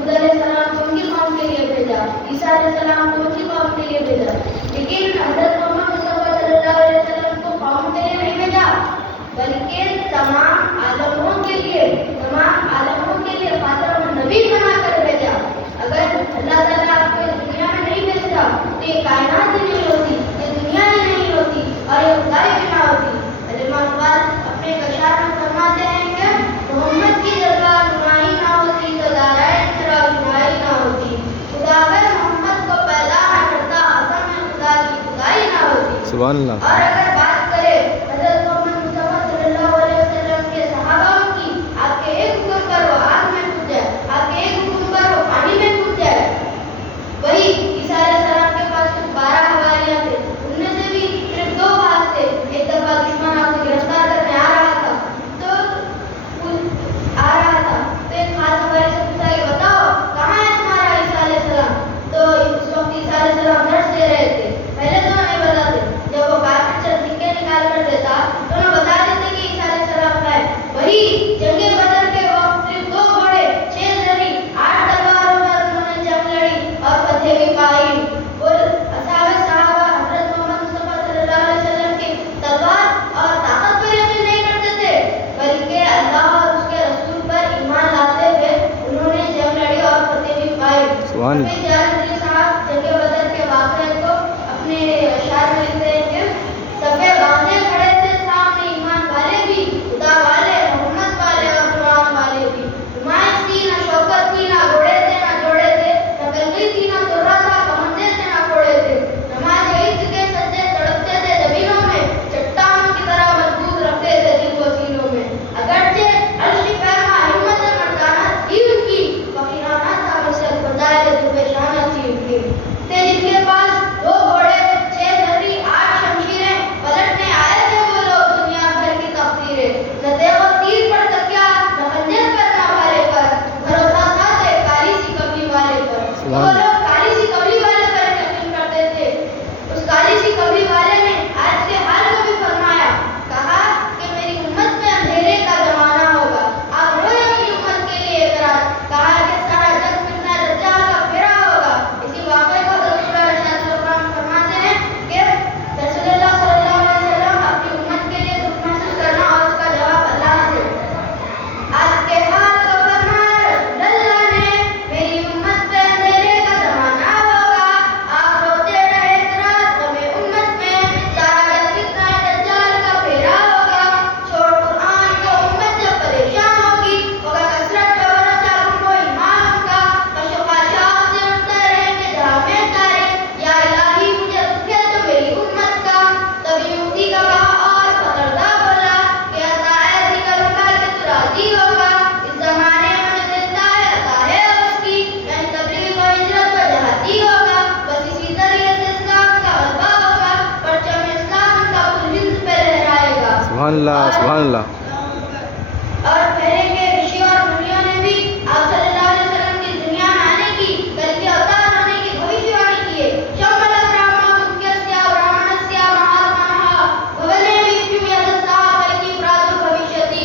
حضور علیہ السلام کو ان کی قوم کے لیے بھیجا، عیسیٰ علیہ السلام کو ان کی قوم کے لیے بھیجا، لیکن حضرت محمد مصطفیٰ صلی اللہ علیہ وسلم کو قوم کے لیے نہیں بھیجا بلکہ تمام عالموں کے لیے خاتم النبی بنا کر بھیجا۔ اگر اللہ تعالیٰ آپ کو اس دنیا میں نہیں بھیجتا تو یہ کائنات ہی نہیں ہوتی، یہ دنیا ہی نہیں ہوتی اور یہ خدائی بھی نہ ہوتی۔ علامہ اقبال اپنے اشعار میں فرماتے ہیں کہ محمد کی جگہ نمائی نہ ہوتی تو دارائے تیرا بنائی نہ ہوتی، خدا اگر محمد کو پیدا نہ کرتا قسم ہے خدا کی خدائی نہ ہوتی۔ سبحان اللہ۔ اور اگر بات کرے حضرت محمد مصطفیٰ صلی اللہ علیہ وسلم کے صحابہ کی، آپ کے ایک حکم پر وہ آگ میں کود جائے، آپ کے ایک حکم پر وہ پانی میں کود جائے۔ وہی عیسیٰ علیہ السلام کے پاس کچھ 12 حواریاں تھے، ان میں سے بھی صرف 2 باز تھے۔ ایک دفعہ دشمن آپ کو گرفتار کرنے آ رہا تھا تو ایک خاص حواری سے پوچھا کہ بتاؤ کہاں ہے تمہارا عیسیٰ علیہ السلام؟ تو اس وقت عیسیٰ علیہ السلام درس دے رہے تھے، پہلے تو نہیں بتاتے، جب وہ کافر چند سکے نکال کر دیتا تو انہیں بتا دیتے کہ عیسیٰ علیہ السلام ہے۔ وہی جنگ بدر کے وقت صرف 2 گھوڑے، 6 زری، 8 تلواروں پر انہوں نے جنگ لڑی اور فتح بھی پائی۔ اور صحابہ حضرت محمد مصطفیٰ صلی اللہ علیہ وسلم کی تلوار اور طاقت پر یقین نہیں کرتے تھے بلکہ اللہ اور اس کے رسول پر ایمان لاتے ہوئے انہوں نے جنگ لڑی اور فتح بھی پائی۔ حافظ جلال صاحب جنگ بدر کے واقعے کو اپنے اشعار میں لکھتے ہیں کہ سبے باندھے کھڑے تھے سامنے ایمان والے بھی، خدا والے، محمد والے اور قرآن والے بھی۔ نمائش تھی نہ شوکت تھی، نہ گھوڑے تھے نہ جوڑے تھے، نہ تلوی تھی نہ ترا تھا، کمندے تھے نہ گھوڑے تھے۔ نماز عید کے سجدے تڑپتے تھے جبینوں میں، چٹانوں کی طرح مضبوط رکھتے تھے دل کو سینوں میں۔ اگرچہ عرش پیما ہمت مردانہ تھی ان کی، فقیرانہ تھا مثل خدائے درویشانہ تھی ان کی۔ تھے جن کے پاس 2 گھوڑے، 6 زری، 8 شمشیریں، پلٹنے آئے تھے وہ لوگ دنیا بھر کی تقدیریں۔ نہ تیغ و تیر پر تکیا، نہ خنجر پر نہ بھالے پر، بھروسہ تھا تو ایک کالی سی کملی والے پر۔ تو وہ لوگ کالی سی کملی والے پر یقین کرتے تھے۔ اس کالی سی کملی والے نے آج کے حال کو بھی فرمایا، کہا کہ میری امت میں اندھیرے کا زمانہ ہوگا، آپ روئے اپنی امت کے لیے اعتراض، کہا کہ سارا جگ فتنہ دجال کا پھیرا ہوگا۔ اسی واقعے کو رسول اللہ صلی اللہ علیہ وسلم فرماتے ہیں کہ رسول اللہ صلی اللہ علیہ وسلم اپنی امت کے لیے دکھ محسوس کرنا اور اس کا جواب اللہ سے۔ آج کے حال کو فرمایا رسول اللہ نے، میری امت پہ اندھیرے کا زمانہ ہوگا، آپ روتے رہے اعتراض غم امت میں، سارا جگ فتنہ دجال کا پھیرا ہوگا۔ چھوڑ قرآن کو امت جب پریشان ہوگی، ہوگا کثرت پہ بھروسہ گم و ایمان کا، خاشاخ سے اٹھتے رہیں گے جہاں میں تارے، یا الہی مجھے دکھ ہے تو میری امت کا۔ تبھی مفتی کا کہا اور فقردہ بولا کہ عطا ایسی کروں گا کہ تو راضی ہوگا، اس زمانے میں جو دیتا ہے عطا ہے اس کی، یعنی تبلیغ و ہجرت و جہادی ہوگا، بس اسی ذریعے سے اسلام کا غلبہ ہوگا، پرچم اسلام کا کل ہند پہ لہرائے گا۔ سبحان اللہ، سبحان اللہ۔ اور پہلے کے رشی اور منیوں نے بھی آپ صلی اللہ علیہ وسلم کی دنیا میں آنے کی بلکہ اوتار ہونے کی بھوشیوانی کی ہے۔ شمل برہما مکھیسیا برہمنسیا مہاتمنہ بھولے وشنو یدستہ کلکی پرادر بھوشیتی۔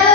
2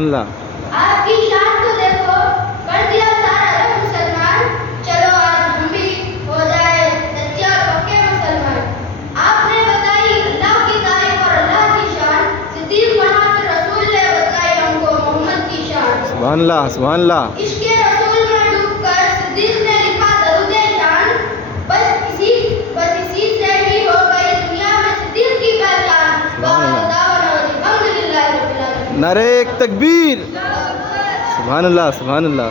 سبحان اللہ. آپ کی شان کو دیکھو، کر دیا سارا رب مسلمان. چلو آج ہم بھی ہو جائے سچے اور پکے مسلمان. آپ نے بتائی اللہ کی تعریف اور اللہ کی شان، صدیق بنا کر رسول نے بتائی ہم کو محمد کی شان. سبحان اللہ سبحان اللہ. عشق رسول میں ڈوب کر صدیق نے لکھا درود شان. بس اسی سے ہی ہو گئی دنیا میں صدیق کی پہچان. الحمدللہ رب العالمین. نعرہ تکبیر. سبحان اللہ سبحان اللہ.